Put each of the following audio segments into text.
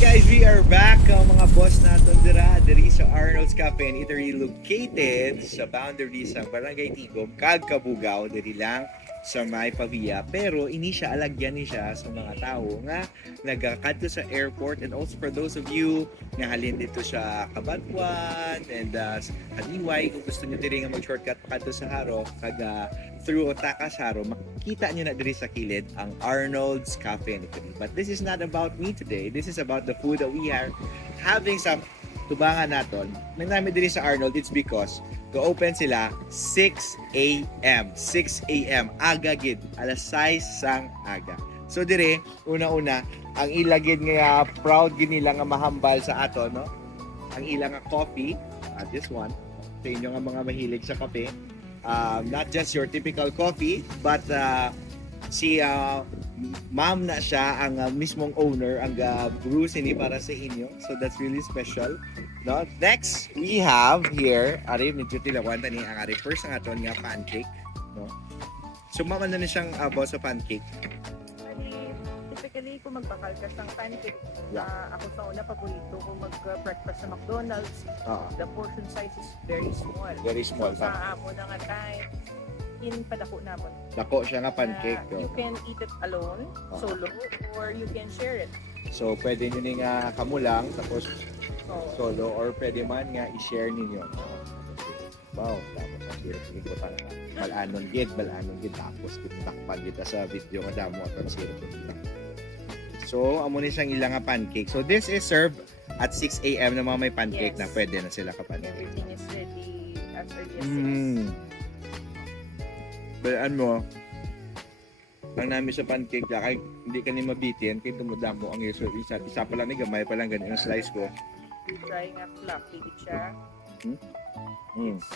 guys, we are back mga boss natin diri sa Arnold's Cafe and Eatery located sa boundary sa Barangay Tigom, kag Kabugao, diri lang sa may Pavia. Pero ini siya alagyan ni siya sa mga tao nga nagakadto sa airport, and also for those of you nga halin dito sa Cabanatuan and Haliway, kung gusto niyo diri nga mag-shortcut kadto sa Haro kag through Otakas Haro, makita niyo na diri sa kilid ang Arnold's Cafe and Eatery. But this is not about me today. This is about the food that we are having sa tubangan naton. Nang namin diri sa Arnold, it's because go-open sila 6 a.m. 6 a.m. Aga gid. Alas 6 sang aga. So dire, una-una, ang ilagid nga proud gid nila nga mahambal sa ato, no? Ang ilang nga coffee, this one, sa inyo nga mga mahilig sa kape. Not just your typical coffee, but si ma'am na siya ang mismong owner ang brew sini para sa inyo. So that's really special. No? Next, we have here, ari medyo tilawan tani ang ari first ang aton nga pancake, no? So ma'am ano na siyang about sa pancake? Typically, kung magpakalkas ng pancake, ako sa una, paborito kung mag-breakfast sa McDonald's, the portion size is very small. Very small. So, sa amo na nga time, padako naman. Dako siya nga pancake. You can eat it alone, solo, or you can share it. So pwede nyo nga kamulang, tapos solo, or pwede man nga i-share ninyo. Wow, tapos ang sirap yung butang na. Balanon gid, tapos takpan kita sa video nga damo at ang sirap yung. So, amo ni siyang ilang nga pancake. So, this is served at 6 a.m. na mga may pancake na pwede na sila kapancake. Everything is ready as early as 6. Balaan mo, ang namin sa pancake na, kaya hindi ka ni mabitin, kaya tumudamo ang isa pa lang ni gamay pa lang ganyan ang slice ko. Try nga fluffy siya.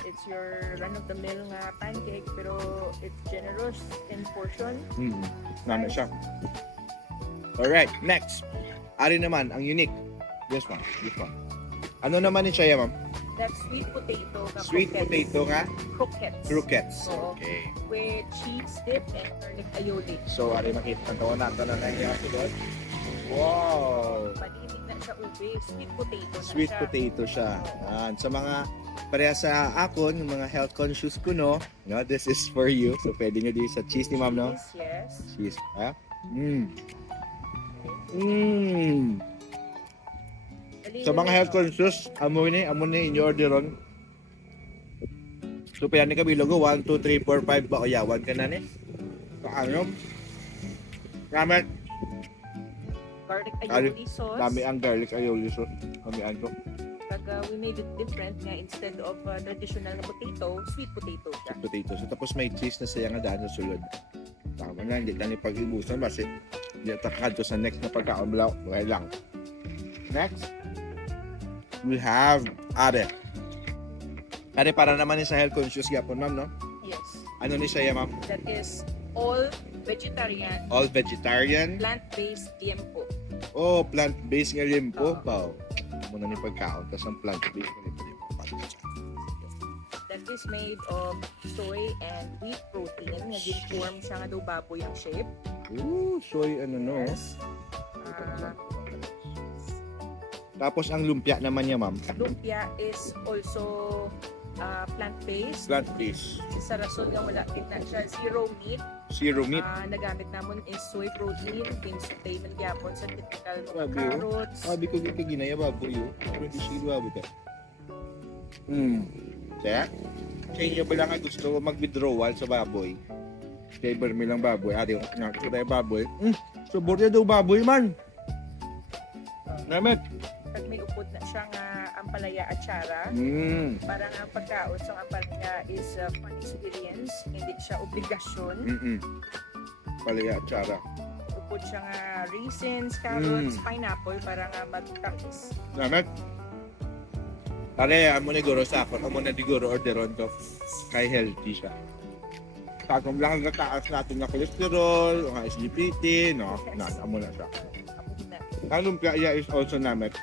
It's your run-of-the-mill nga pancake, pero it's generous in portion. Namin siya. Alright, next. Ari naman, ang unique. This one. Ano naman ni siya, ma'am? That's sweet potato. Sweet potato nga? Croquettes. Croquettes. So, Okay. with cheese dip and garlic aioli. So, ari makita ko na ito na nangyayari doon. Wow! Panimig na siya ube. Sweet potato na Sweet siya. potato siya. Yan. Sa mga pareha sa akon, yung mga health conscious ko, no, this is for you. So, pwede nyo din sa cheese ni ma'am, no? Yes. Cheese. Ha? Sa mga health conscious, amo ni inyo orderon. So, pwede kami logo 1, 2, 3, 4, 5 ba? O yawan ka na ni. Paano? Ramet. Garlic aioli sauce. Dami ang garlic aioli sauce. Kami ano. Pag we made it different nga, instead of traditional na potato, sweet potato siya. Potato. So, tapos may cheese na siya nga daan sa sulod. Tama na, hindi lang ipag-ibusan kasi hindi takad sa next na pagkaamlaw. Okay lang. Next, we have Are. Are para naman sa health conscious yapon, ma'am, no? Yes. Ano ni siya, ma'am? That is all vegetarian, All vegetarian. plant-based liempo. Oh, plant-based nga limpo. Wow. Muna ni pagkaon, tapos ang plant-based nga limpo. That is made of soy and wheat protein. Nga form siya nga daw baboy ang shape. Ooh, soy ano, no? Yes. Tapos ang lumpia naman niya, ma'am. Lumpia is also plant-based. Plant-based. Sa rason nga wala din na siya zero meat. Zero meat. Nagamit namon is soy protein, pinstay man gyapon sa typical mga Grabe, oh. carrots. Sabi ko kaya ginaya baboy yun. Pero di siya baboy ka. Kaya, sa inyo ba lang gusto mag-withdrawal sa baboy? Flavor mo lang baboy. Adi, nakita tayo baboy. Subor niya daw baboy man. Namet. Pag may upod na siya nga ampalaya at tsara, parang ang pagkaon sa ampalaya is a fun experience, hindi siya obligasyon. Palaya at tsara. Upod siya nga raisins, carrots, pineapple para nga magtangis. Namet. Pare, amo na guro sa ako. Amo na diguro orderon to. Kay healthy siya. Takong lang ang taas natin na cholesterol, mga SGPT, no? Yes. Amo na siya. Upod na. Ang lumpia is also namet.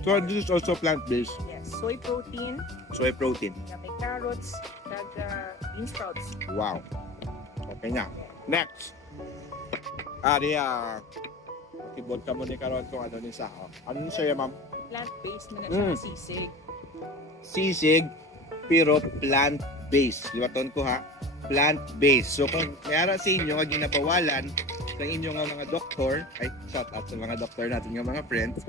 So this is also plant-based. Yes, soy protein, Soy protein. na may carrots, kag bean sprouts. Wow. Okay na. Next. Ari, Kibot ka mo ni karon kung ano ni sao. Ano ni siya, ma'am? Plant-based na siya na sisig. Sisig, pero plant-based. Liwaton ko ha, plant-based. So kung mayara sa inyo nga ginabawalan sa inyo nga mga doktor, ay shout out sa mga doktor natin nga mga friends,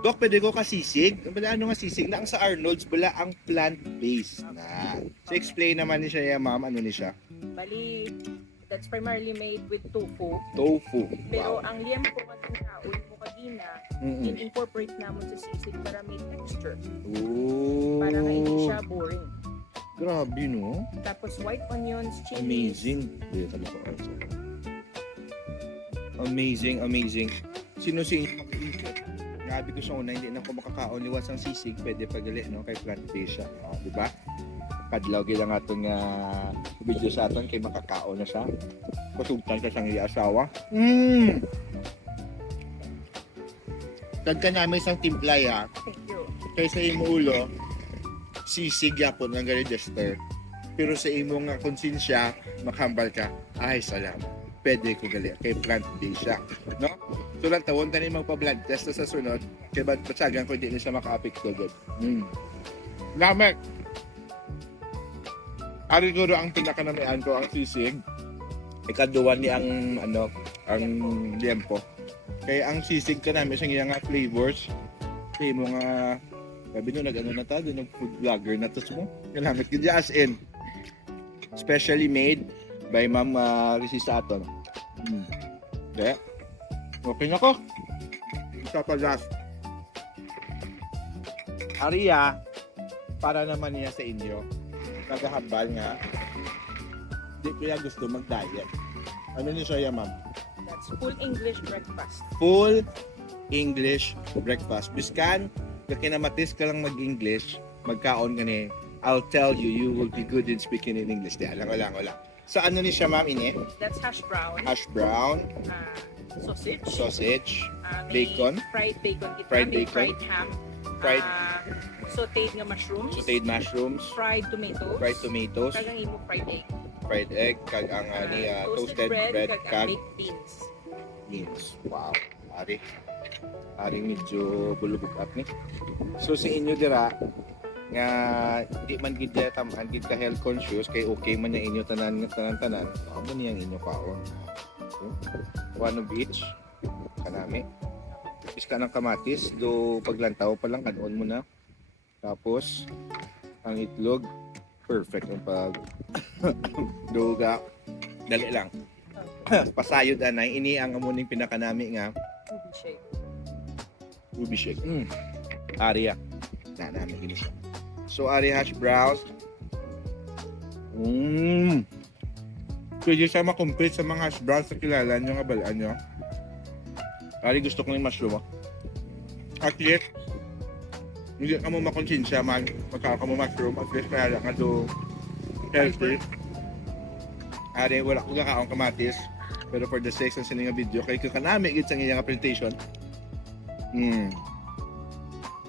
Dok, pwede ko ka sisig? Ano nga sisig? Na ang sa Arnold's, bala ang plant-based na. So explain naman ni siya, ma'am, ano ni siya? Bali, that's primarily made with tofu. Tofu. Pero Wow. ang liempo nga ng kaon mo kagina, Mm-mm. in-incorporate namon sa sisig para may texture. Oh. Para nga hindi siya boring. Grabe, no? Tapos white onions, chilies. Amazing. Amazing, amazing. Sino sa inyo mag-iisip? Grabe ko siya una, hindi na ako makakaon liwas ang sisig, pwede pagali, no? Kay plant-based siya. Di ba? Kadlaw gila nga itong video sa aton, kay makakaon na siya. Pasugtan ka siyang asawa. Tagka namin isang timplay, ha? Thank you. Kay sa imo ulo, sisig yapon ang register. Pero sa imo nga konsensya, makambal ka, ay salamat. Pwede ko gali, kay plant-based siya. No? So lang tawon tanin magpa-blood test na sa sunod, kay bad patsagan ko hindi na siya maka-apekto gud. Lamek. Ari ko ang pinakanamian ko ang sisig. Ikaduwa ni ang ang liempo. Kaya ang sisig ka namin sa nga flavors. Kaya mo nga sabi nyo na tayo, nag-food vlogger na to mo. Kalamit ko as in. Specially made by Ma'am Risi sa aton. Okay. Okay na ko. Isa pa last. Aria, para naman niya sa inyo, nagahambal nga, di kaya gusto mag-diet. Ano niyo siya, ma'am? That's full English breakfast. Full English breakfast. Biskan, kinamatis ka lang mag-English, magkaon ka ni, I'll tell you, you will be good in speaking in English. Di, wala. Sa ano ni siya, ma'am, ini? That's hash brown. Hash brown, Sausage. May bacon. Fried bacon. Fried May bacon. fried ham. Fried- Sauteed nga mushrooms. sauteed mushrooms, Fried tomatoes. fried tomatoes, Kagang imo fried egg. fried egg, kag ang toasted bread, kag baked beans. beans. Wow. Ari medyo bulubog up ni. So sa inyo dira nga di man gid tamaan gid ka health conscious kay okay man na inyo tanan amo niyang inyo kaon. Wano Beach kanami. Iska ng kamatis do paglantaw pa lang kanon mo na. Tapos ang itlog perfect ang pag duga dali lang. Pasayod anay ini ang amuning pinakanami nga Ubi shake. ubi shake. Aria. Na namin gini. So ari hash brown. Pwede siya makomplete sa mga hash browns na kilala nyo nga balaan nyo. Ari gusto ko yung mushroom. At least, hindi ka mo makonsensya man magkaka mo mushroom. At least kaya lang nga do healthy. Ari wala ko kakaong kamatis. Pero for the sake ng sininga video, kay kakanami gid sa iyang presentation.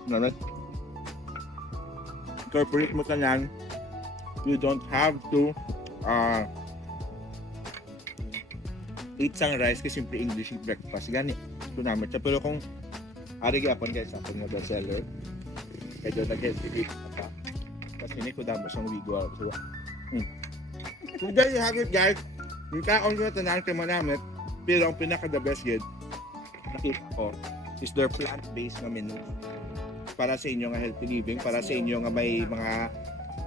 Nanat. Incorporate mo tanan. You don't have to eat sang rice kasi simple English breakfast. Gani. Ito naman siya. Pero kung ari gyapon guys, ako nga bestseller. Kaya doon nag-healthy ka. Kasi hindi ko damo sang wigo. So, so there you have it guys. Yung kaon ko na tanan kay manamit. Pero ang pinaka-the best yun, nakita ko, is their plant-based na menu. Para sa inyo nga healthy living, para sa inyo nga may mga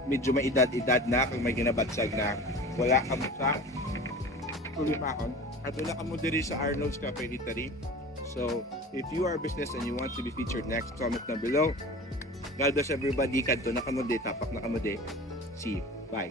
medyo may edad-edad na, kung may ginabadsag na wala ka mo sa tulimakon. At wala ka mo diri sa Arnold's Cafe Eatery. So, if you are a business and you want to be featured next, comment na below. God bless everybody. Kadto na kamo di, tapak na kamo di. See you. Bye.